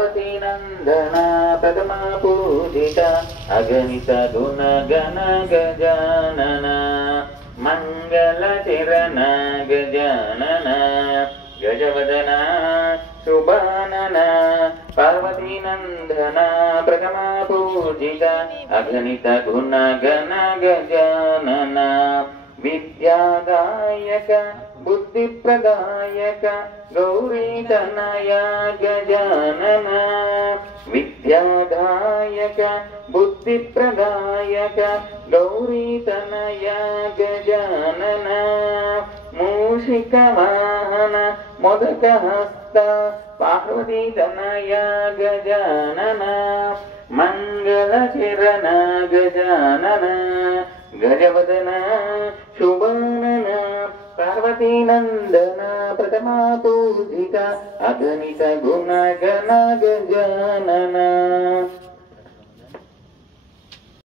नंदन प्रथमा पूजिता अगणित गुण गण गजानन मंगल चिरन गजानन गजवदन शुभानन पार्वती नंदन प्रथमा पूजिता अगणित गुण गण गजानन विद्यादायक बुद्धिप्रदायक गौरी तनया गजानन विद्यादायक बुद्धिप्रदायक गौरी तनया गजानन मूषिक वाहन मोदक हस्त पार्वती तनया गजानन मंगल चिरन गजानन गजवदन शुभानन पार्वती नंदन प्रथमा पूजिता अगणित गुण गण गजानन।